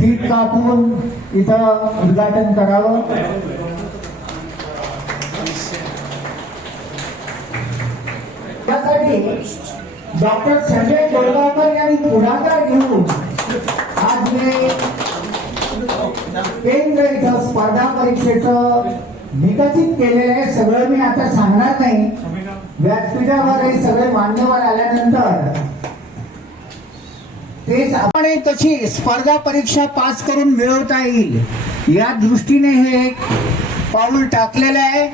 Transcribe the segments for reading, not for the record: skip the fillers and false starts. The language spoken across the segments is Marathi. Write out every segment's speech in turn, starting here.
फीत कापून इथं उद्घाटन करावं. त्यासाठी डॉक्टर संजय कोरगावकर यांनी पुढाकार घेऊन आज मी केंद्र इथं स्पर्धा परीक्षेचं विकसित केलेलं आहे. सगळं मी आता सांगणार नाही. व्यासपीठावर हे सगळे मान्यवर आल्यानंतर तेच आपण तशी स्पर्धा परीक्षा पास करून मिळवता येईल या दृष्टीने हे एक पाऊल टाकलेलं आहे.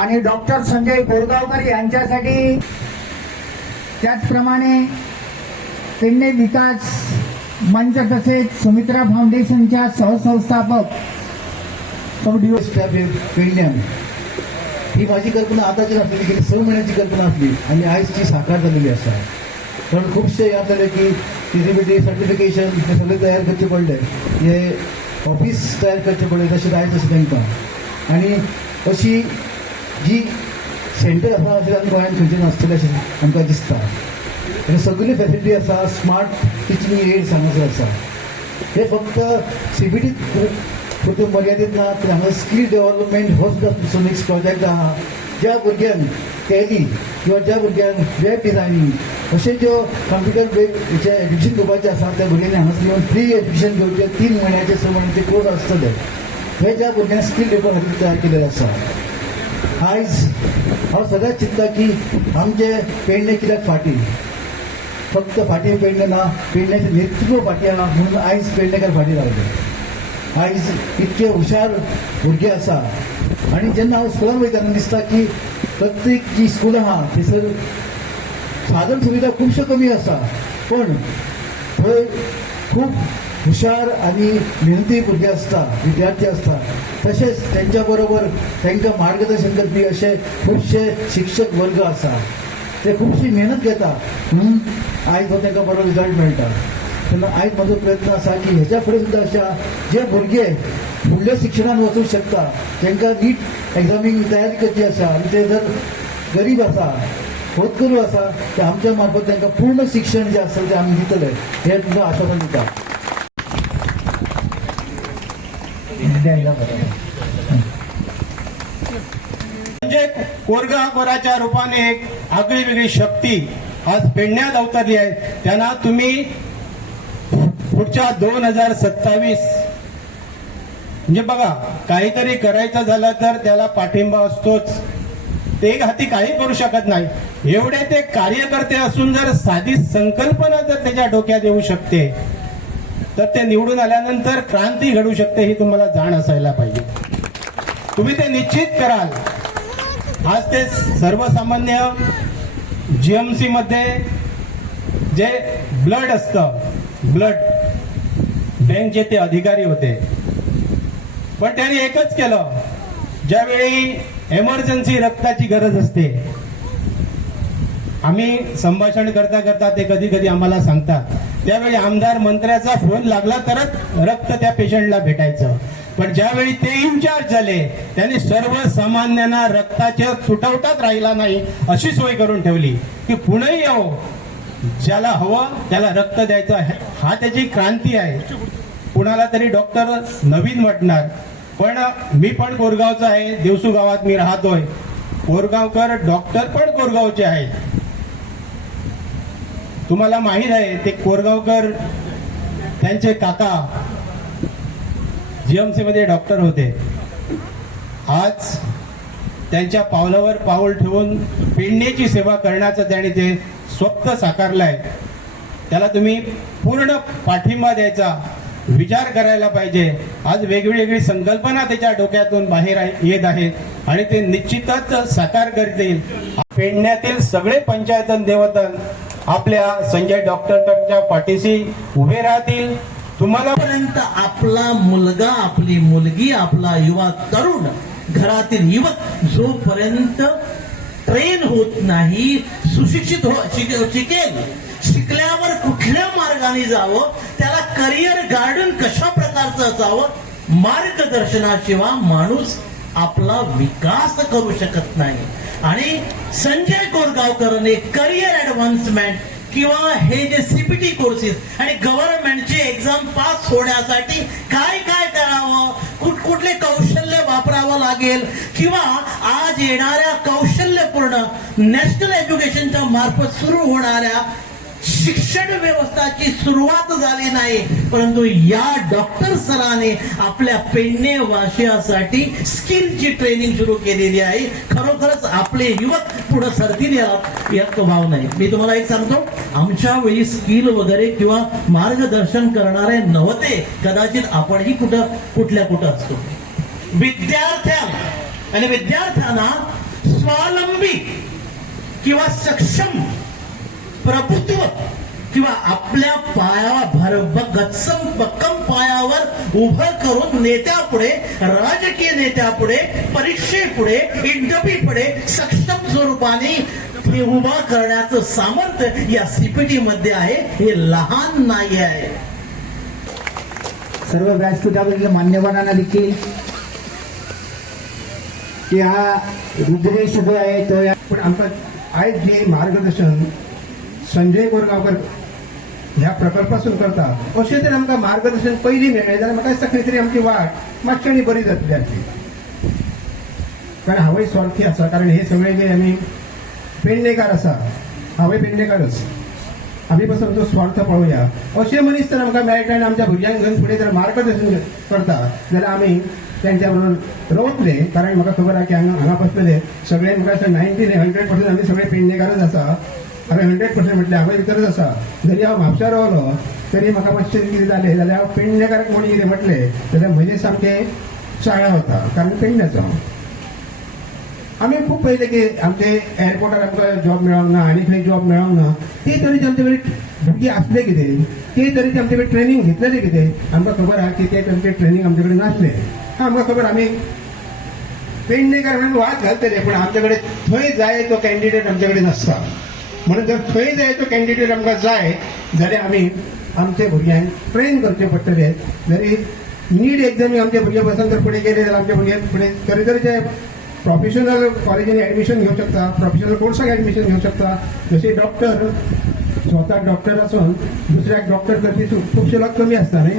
आणि डॉक्टर संजय कोरगावकर यांच्यासाठी त्याचप्रमाणे पेडणे विकास मंच तसेच सुमित्रा फाउंडेशनच्या सहसंस्थापक पेडण्यान ही माझी कल्पना आताची नसली की 6 महिन्याची कल्पना असली आणि आज ती साकार झालेली असा. कारण खूपशे याद झाले की फिजिबिलिटी सर्टिफिकेशन हे सगळे तयार करचे पडले, हे ऑफिस तयार करचे पडले तसे जायचं असं तांकां. आणि अशी जी सेंटर आसा अशें आमी गोंयांत खंयचे नासतले अशें आमकां दिसता. आनी सगळी फॅसिलिटी आसा. स्मार्ट टिचींग एड्स हांगासर आसा. हे फक्त CBT पुरते मर्यादित ना, तर हांगा स्कील डेव्हलपमेंट हो सुद्दां नेक्स्ट प्रोजेक्ट आहा. ज्या भुरग्यांक टॅली किंवा ज्या भुरग्यांक वेब डिझायनिंग अशें ज्यो कम्प्युटर बेस्ड एड्युकेशन घेवपाचें आसा त्या भुरग्यांनी हांगासर येवन फ्री एड्युकेशन घेवचें. 3 महिन्याचे 6 महिन्याचे कोर्स आसतले. हे ज्या भुरग्यांक स्कील डेव्हलप खातीर तयार केलेले आसा. आयज हांव सदांच चिंतता की आमचे पेडणे कित्याक फाटीं, फक्त फाटीं पेडणे ना, पेडण्याचें नेतृत्व फाटीं आहा म्हणून आयज पेडणेकार फाटीं रावले. आयज इतके हुशार भुरगे आसा. आनी जेन्ना हांव स्कुलान वयता तेन्ना दिसता की प्रत्येक जी स्कूल आहा थंयसर साधन सुविधा खुबश्यो कमी आसा, पण थंय खूब हुशार आनी मेहनती भुरगे आसता, विद्यार्थी आसता. तशेंच तेंच्या बरोबर तांकां मार्गदर्शन करपी अशे खुबशे शिक्षक वर्ग आसा. ते खुबशी मेहनत घेता म्हणून आयज हो तांकां बरो रिजल्ट मेळटा. तेन्ना आयज म्हजो प्रयत्न आसा की हेच्या फुडें सुद्दां अशा जे भुरगे फुडल्या शिक्षणान वचूंक शकता, तांकां नीट एग्जामीक तयारी करची आसा आनी ते जर गरीब आसा, होतकरू आसा, ते आमच्या मार्फत तांकां पूर्ण शिक्षण जें आसा तें आमी दितले हे तुमकां आश्वासन दिता. म्हणजे कोरगावकराच्या रूपाने एक आगळी वेगळी शक्ती आज पेडण्यात अवतरली आहे. त्यांना तुम्ही पुढच्या 2027 म्हणजे बघा काहीतरी करायचं झालं तर त्याला पाठिंबा असतोच. ते एक हाती काही करू शकत नाही. एवढे ते कार्यकर्ते असून जर साधी संकल्पना जर त्याच्या डोक्यात येऊ शकते तर ते निवडून आल्यानंतर क्रांती घडू शकते ही तुम्हाला जाण असायला पाहिजे. तुम्ही ते निश्चित कराल. आज ते सर्वसामान्य GMC मध्ये जे ब्लड असतं, ब्लड बँकचे ते अधिकारी होते, पण त्यांनी एकच केलं, ज्यावेळी एमर्जन्सी रक्ताची गरज असते, आम्ही संभाषण करता करता ते कधी कधी आम्हाला सांगतात, त्यावेळी आमदार मंत्र्याचा फोन लागला तरच रक्त त्या पेशंटला भेटायचं. पण ज्यावेळी ते इन्चार्ज झाले त्यांनी सर्वसामान्यांना रक्ताच्या तुटवटात राहिला नाही अशी सोय करून ठेवली की पुणे येऊ, ज्याला हवं त्याला रक्त द्यायचं. हा त्याची क्रांती आहे. कुणाला तरी डॉक्टर नवीन वाटणार, पण मी पण कोरगावचा आहे, देवसू गावात मी राहतोय. कोरगावकर डॉक्टर पण कोरगावचे आहेत. तुम्हाला माहित आहे ते कोरगावकर त्यांचे काका GMC मध्ये डॉक्टर होते. आज त्यांच्या पावलावर पाऊल ठेवून पेडण्याची सेवा करण्याचं त्यांनी ते स्वप्न साकारलंय. त्याला तुम्ही पूर्ण पाठिंबा द्यायचा, विचार करायला पाहिजे. आज वेगवेगळी संकल्पना त्याच्या डोक्यातून बाहेर येत आहेत आणि ते निश्चितच साकार करतील. पेडण्यातील सगळे पंचायतन देवतन आपल्या संजय डॉक्टरच्या पाठीशी उभे राहतील. तुम्हाला पर्यंत आपला मुलगा, आपली मुलगी, आपला युवा तरुण, घरातील युवक जोपर्यंत ट्रेन होत नाही, सुशिक्षित शिकेल, शिकल्यावर कुठल्या मार्गाने जावं, त्याला करिअर गार्डन कशा प्रकारचं असावं, मार्गदर्शनाशिवाय माणूस आपला विकास करू शकत नाही. आणि संजय कोरगावकरने करिअर ऍडव्हान्समेंट किंवा हे जे CPT कोर्सेस आणि गव्हर्नमेंटचे एक्झाम पास होण्यासाठी काय काय करावं, कुठले कौशल्य वापरावं लागेल, किंवा आज येणाऱ्या कौशल्यपूर्ण नॅशनल एज्युकेशनच्या मार्फत सुरू होणाऱ्या शिक्षण व्यवस्थाची सुरुवात झाली नाही, परंतु या डॉक्टर सराने आपल्या पेडणे वाशियासाठी स्किलची ट्रेनिंग सुरू केलेली आहे. खरोखरच आपले युवक पुढे सरतील यात भाव नाही. मी तुम्हाला एक सांगतो, आमच्या वेळी स्किल वगैरे किंवा मार्गदर्शन करणारे नव्हते, कदाचित आपणही कुठं असतो. विद्यार्थ्यांना स्वावलंबी किंवा सक्षम प्रभुत्व किंवा आपल्या पायावर भक्कम पायावर उभं करून नेत्यापुढे, राजकीय नेत्यापुढे, परीक्षेपुढे, इंटरव्ह्यू पुढे सक्षम स्वरूपाने हे उभा करण्याचं सामर्थ्य या सीपीटी मध्ये आहे. हे लहान नाही आहे. सर्व व्यासपीठावरील मान्यवरांना देखील की हा रुद्रेश जो आहे तो पण आमचं आज जे मार्गदर्शन संजय कोरगांवकर ह्या प्रकल्पासून करतात, अशें तरेन आमकां मार्गदर्शन पयलीं मेळ्ळें जाल्यार म्हाका दिसता खंय तरी आमची वाट मातशी बरी जातली आसली. कारण हांवूय स्वार्थी आसा, कारण हे सगळे जे आमी पेडणेकार आसा, हांवूय पेडणेकारच, आमी पासून तो स्वार्थ पळोवया. अशें मनीस जर आमकां मेळटा आनी आमच्या भुरग्यांक घेवन फुडें जर मार्गदर्शन करता जाल्यार आमी त्यांच्या बरोबर रावतले. कारण म्हाका खबर आहा की हांगा बसलेले सगळे म्हाका 100% आमी सगळे पेडणेकारच आसा. हांवें 100% म्हटलें हांवें भितरच आसा. जरी हांव म्हापसा रावलो तरी म्हाका मातशें कितें जालें जाल्यार हांव पेडणेकाराक कोणी कितें म्हटलें जाल्यार म्हजें सामकें चाळा वता, कारण पेडण्याचो हांव. आमी खूब पयलें की आमचे एअरपोर्टार आमकां जॉब मेळोंक ना, आनी खंय जॉब मेळोंक ना. ते तरेचे आमचे कडेन भुरगीं आसले कितें, ते तरेचे आमचे कडेन ट्रेनींग घेतलेले कितें, आमकां खबर आहा की ते तरेचे ट्रेनींग आमचे कडेन नासलें. आमकां खबर आमी पेडणेकार म्हणून वाद घालतले, पण आमचे कडेन थंय जाय तो कॅन्डिडेट आमचे कडेन नासता. म्हणून जर थंय जाय तो कॅन्डिडेट आमकां जाय जाल्यार आमी आमच्या भुरग्यांक ट्रेन करचे पडटले. जरी नीट एक्झामी आमचे भुरगे बसून जर फुडें गेले जाल्यार आमचे भुरगे फुडें तरेतरेचे प्रोफेशनल कॉलेजींनी ऍडमिशन घेवंक शकता, प्रोफेशनल कोर्साक ऍडमिशन घेवंक शकता. जसे डॉक्टर स्वता डॉक्टर आसून दुसऱ्याक डॉक्टर करपी खुबशे लोक कमी आसता न्ही.